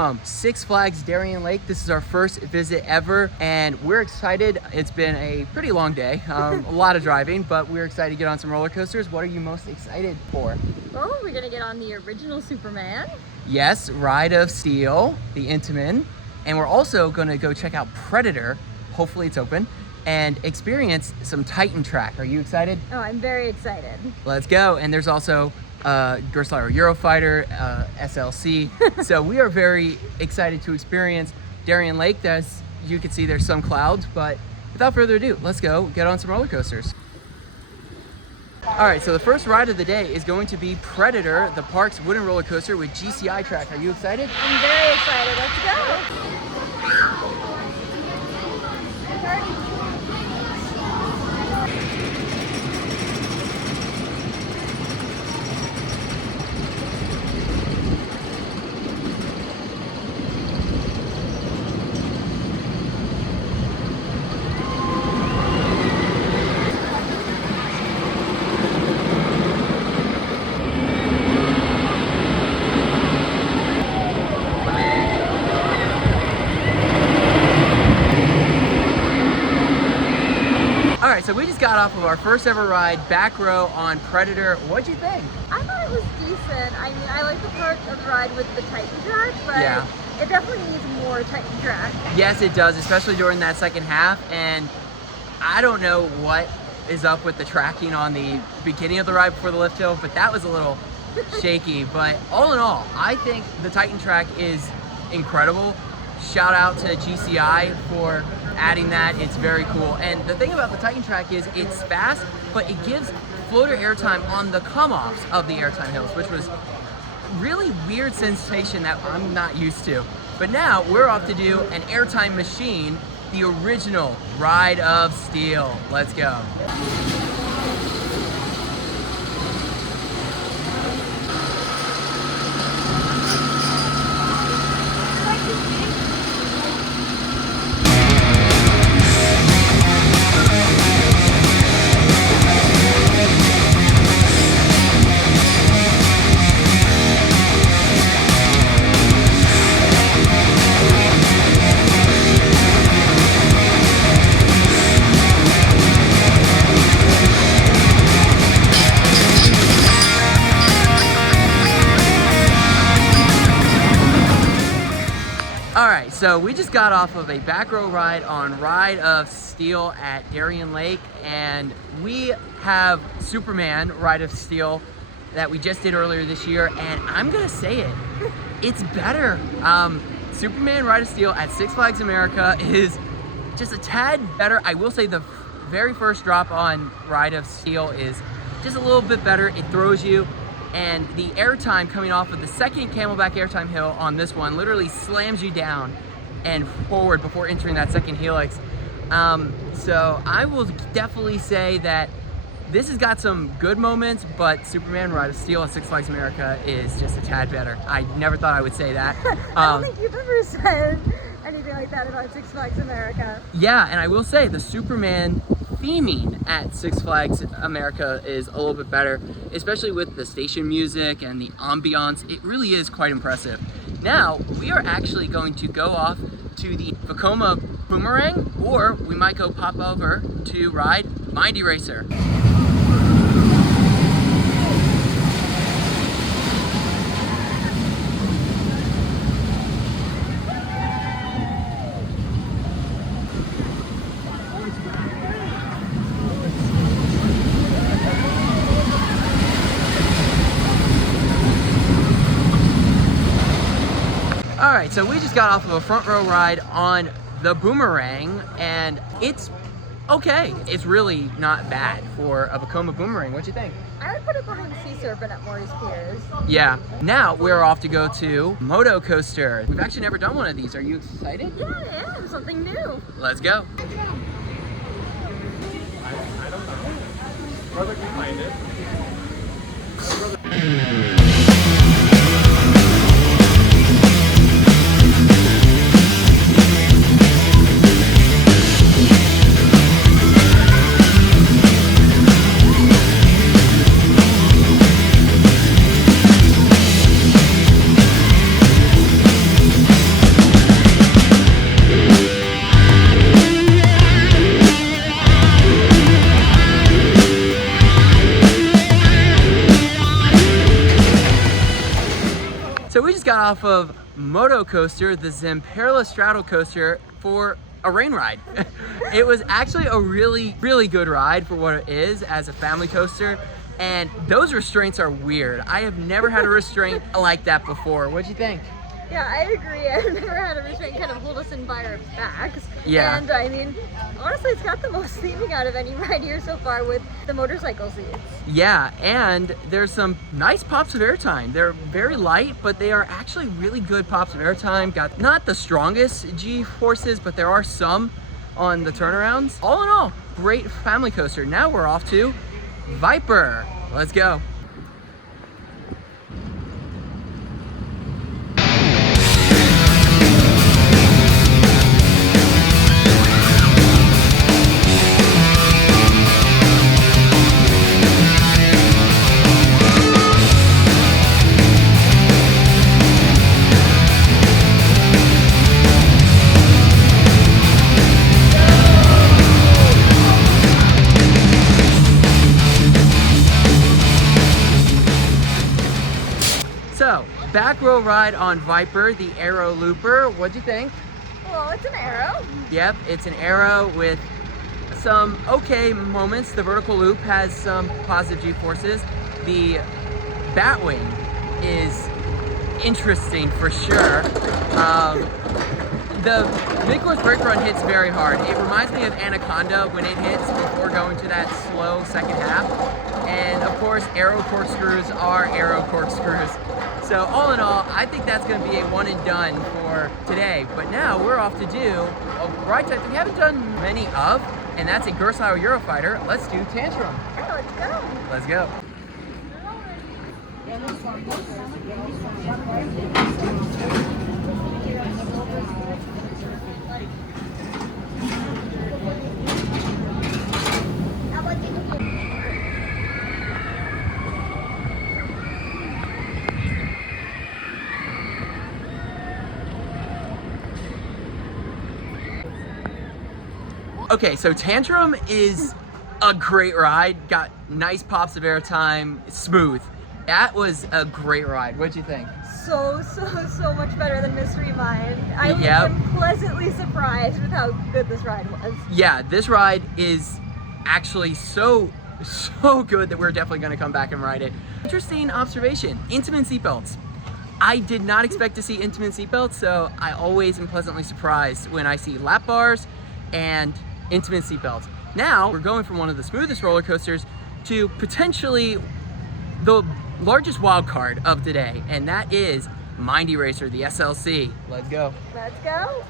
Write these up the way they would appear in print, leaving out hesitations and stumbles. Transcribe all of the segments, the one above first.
from Six Flags Darien Lake. This is our first visit ever, and we're excited. It's been a pretty long day, a lot of driving, but we're excited to get on some roller coasters. What are you most excited for? Well, we're gonna get on the original Superman. Yes, Ride of Steel, the Intamin, and we're also gonna go check out Predator, hopefully it's open, and experience some Titan track. Are you excited? Oh, I'm very excited. Let's go. And there's also Gerstlauer Eurofighter, SLC. So we are very excited to experience Darien Lake. As you can see, there's some clouds, but without further ado, let's go get on some roller coasters. All right, so the first ride of the day is going to be Predator, the park's wooden roller coaster with GCI track. Are you excited? I'm very excited. Let's go. So we just got off of our first ever ride, back row on Predator. What'd you think? I thought it was decent. I mean, I like the part of the ride with the Titan track, but yeah, it definitely needs more Titan track. Yes, it does, especially during that second half. And I don't know what is up with the tracking on the beginning of the ride before the lift hill, but that was a little shaky. But all in all, I think the Titan track is incredible. Shout out to GCI for adding that. It's very cool. And the thing about the Titan track is it's fast, but it gives floater airtime on the come-offs of the airtime hills, which was really weird sensation that I'm not used to. But now we're off to do an airtime machine, the original Ride of Steel. Let's go. So we just got off of a back row ride on Ride of Steel at Darien Lake, and we have Superman Ride of Steel that we just did earlier this year, and I'm gonna say it, it's better. Superman Ride of Steel at Six Flags America is just a tad better. I will say the very first drop on Ride of Steel is just a little bit better. It throws you. And the airtime coming off of the second Camelback airtime hill on this one literally slams you down and forward before entering that second helix. So I will definitely say that this has got some good moments, but Superman Ride of Steel at Six Flags America is just a tad better. I never thought I would say that. I don't think you've ever said anything like that about Six Flags America. Yeah, and I will say the Superman theming at Six Flags America is a little bit better, especially with the station music and the ambiance. It really is quite impressive. Now, we are actually going to go off to the Vekoma Boomerang, or we might go pop over to ride Mindy Racer. All right, so we just got off of a front row ride on the Boomerang, and it's okay. It's really not bad for a Vekoma Boomerang. What'd you think? I would put it behind Sea Serpent at Maury's Piers. Yeah. Now we're off to go to Moto Coaster. We've actually never done one of these. Are you excited? Yeah, I am. Something new. Let's go. I don't know. Brother can find it. off of Moto Coaster, the Zamperla Straddle Coaster, for a rain ride. It was actually a really, really good ride for what it is as a family coaster. And those restraints are weird. I have never had a restraint like that before. What'd you think? Yeah, I agree. I've never had a restraint kind of hold us in by our backs. Yeah. And I mean, honestly, it's got the most theming out of any ride here so far with the motorcycle seats. Yeah, and there's some nice pops of airtime. They're very light, but they are actually really good pops of airtime. Got not the strongest G-forces, but there are some on the turnarounds. All in all, great family coaster. Now we're off to Viper. Let's go. So, back row ride on Viper, the Aero Looper. What'd you think? Well, it's an arrow. Yep, it's an Aero with some okay moments. The vertical loop has some positive G-forces. The Batwing is interesting for sure. The mid-course brake run hits very hard. It reminds me of Anaconda when it hits before going to that slow second half. And of course, aero corkscrews are aero corkscrews. So all in all, I think that's going to be a one and done for today. But now we're off to do a ride type we haven't done many of, and that's a Gerstlauer Eurofighter. Let's do Tantrum. Let's go. Let's go. Okay, so Tantrum is a great ride. Got nice pops of airtime, smooth. That was a great ride. What'd you think? So much better than Mystery Mine. I was Yep. pleasantly surprised with how good this ride was. Yeah, this ride is actually so good that we're definitely gonna come back and ride it. Interesting observation, Intamin seatbelts. I did not expect to see Intamin seatbelts, so I always am pleasantly surprised when I see lap bars and Intamin seatbelts. Now, we're going from one of the smoothest roller coasters to potentially the largest wild card of today, and that is Mind Eraser, the SLC. Let's go. Let's go.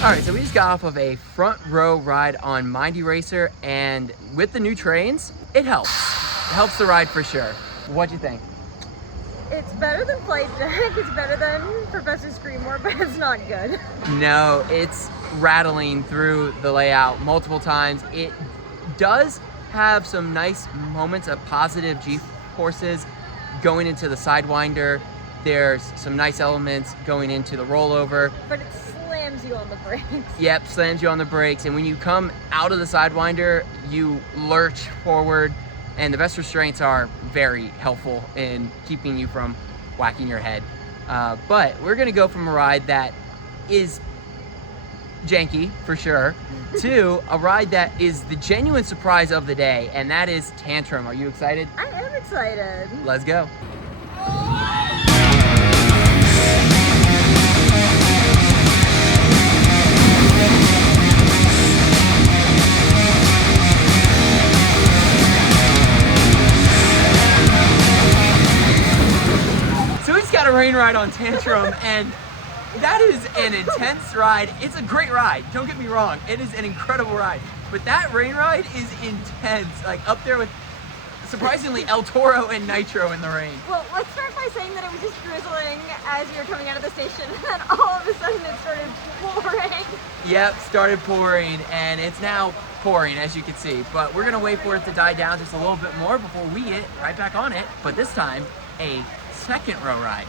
Alright, so we just got off of a front row ride on Mind Eraser, and with the new trains, it helps. It helps the ride for sure. What'd you think? It's better than Flight Deck, it's better than Professor Screamore, but it's not good. No, it's rattling through the layout multiple times. It does have some nice moments of positive G-forces going into the Sidewinder. There's some nice elements going into the rollover. But it slams you on the brakes. Yep, slams you on the brakes, and when you come out of the Sidewinder, you lurch forward, and the best restraints are very helpful in keeping you from whacking your head. But we're gonna go from a ride that is janky, for sure, to a ride that is the genuine surprise of the day, and that is Tantrum. Are you excited? I am excited. Let's go. So we just got a rain ride on Tantrum, and That is an intense ride. It's a great ride. Don't get me wrong. It is an incredible ride. But that rain ride is intense. Like up there with, surprisingly, El Toro and Nitro in the rain. Well, let's start by saying that it was just drizzling as you were coming out of the station, and then all of a sudden it started pouring. Yep, started pouring, and it's now pouring, as you can see. But we're gonna wait for it to die down just a little bit more before we get right back on it. But this time, a second row ride.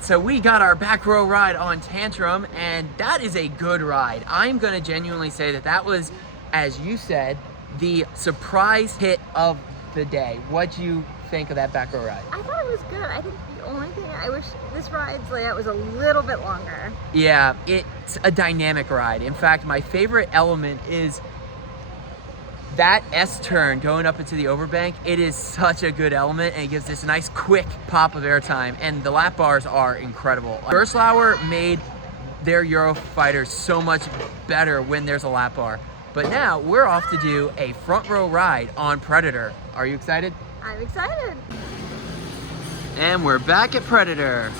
So we got our back row ride on Tantrum, and that is a good ride. I'm gonna genuinely say that that was, as you said, the surprise hit of the day. What'd you think of that back row ride? I thought it was good. I think the only thing I wish this ride's layout was a little bit longer. Yeah, it's a dynamic ride. In fact, my favorite element is that S-turn going up into the overbank. It is such a good element, and it gives this nice quick pop of airtime, and the lap bars are incredible. Gerstlauer made their Eurofighter so much better when there's a lap bar. But now we're off to do a front row ride on Predator. Are you excited? I'm excited. And we're back at Predator.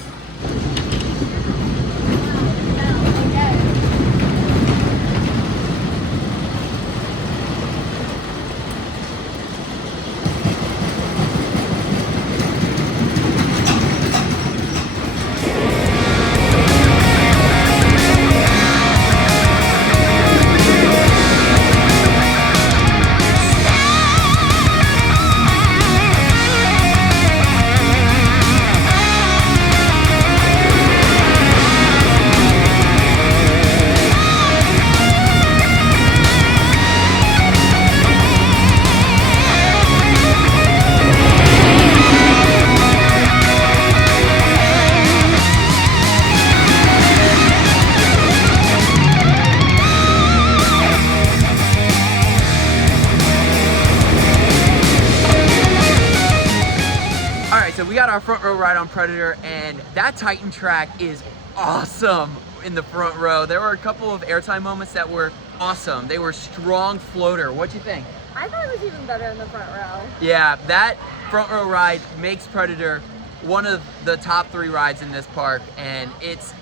So we got our front row ride on Predator, and that Titan track is awesome in the front row. There were a couple of airtime moments that were awesome. They were strong floater. What'd you think? I thought it was even better in the front row. Yeah, that front row ride makes Predator one of the top 3 rides in this park, and it's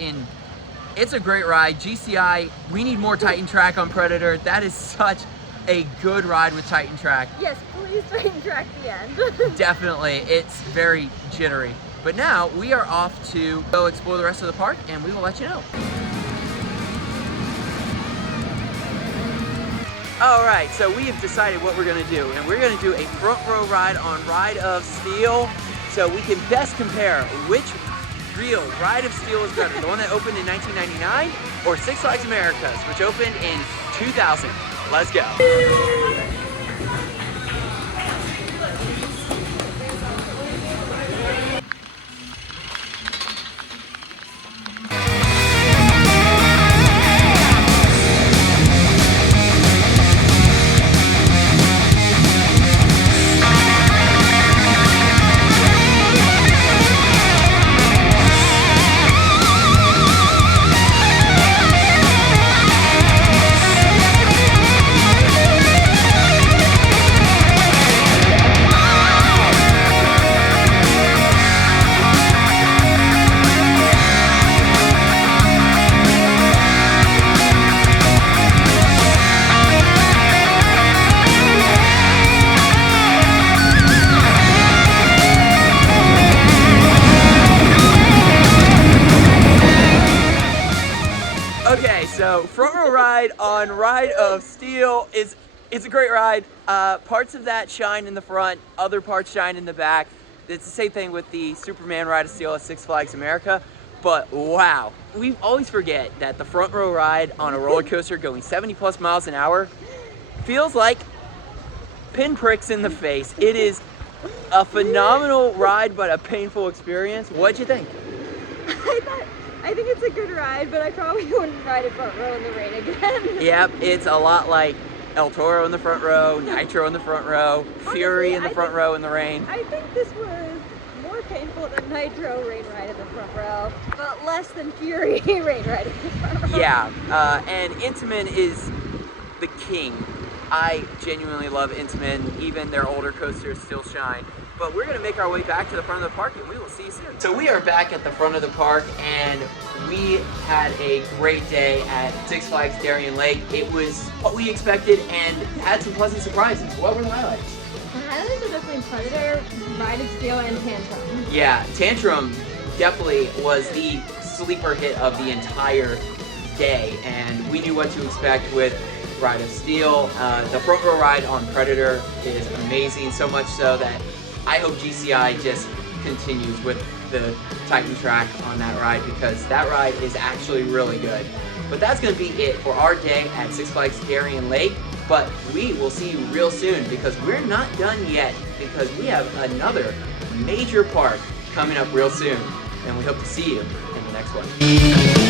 a great ride. GCI, we need more Titan track on Predator. That is such a good ride with Titan track. Yes, please Titan track the end. Definitely, it's very jittery. But now we are off to go explore the rest of the park, and we will let you know. All right, so we have decided what we're gonna do, and we're gonna do a front row ride on Ride of Steel, so we can best compare which real Ride of Steel is better, the one that opened in 1999 or Six Flags Americas, which opened in 2000. Let's go. So front row ride on Ride of Steel is a great ride. Parts of that shine in the front, other parts shine in the back. It's the same thing with the Superman Ride of Steel at Six Flags America. But wow, we always forget that the front row ride on a roller coaster going 70+ miles an hour feels like pinpricks in the face. It is a phenomenal ride, but a painful experience. What'd you think? I think it's a good ride, but I probably wouldn't ride it front row in the rain again. Yep, it's a lot like El Toro in the front row, Nitro in the front row, Fury in the front row in the rain. I think this was more painful than Nitro rain ride in the front row, but less than Fury rain ride in the front row. Yeah, and Intamin is the king. I genuinely love Intamin. Even their older coasters still shine. But we're gonna make our way back to the front of the park and we will see you soon. So we are back at the front of the park and we had a great day at Six Flags Darien Lake. It was what we expected and had some pleasant surprises. What were the highlights? The highlights are definitely Predator, Ride of Steel, and Tantrum. Yeah, Tantrum definitely was the sleeper hit of the entire day and we knew what to expect with Ride of Steel. The front row ride on Predator is amazing, so much so that I hope GCI just continues with the Titan track on that ride because that ride is actually really good. But that's going to be it for our day at Six Flags Darien Lake. But we will see you real soon because we're not done yet because we have another major park coming up real soon. And we hope to see you in the next one.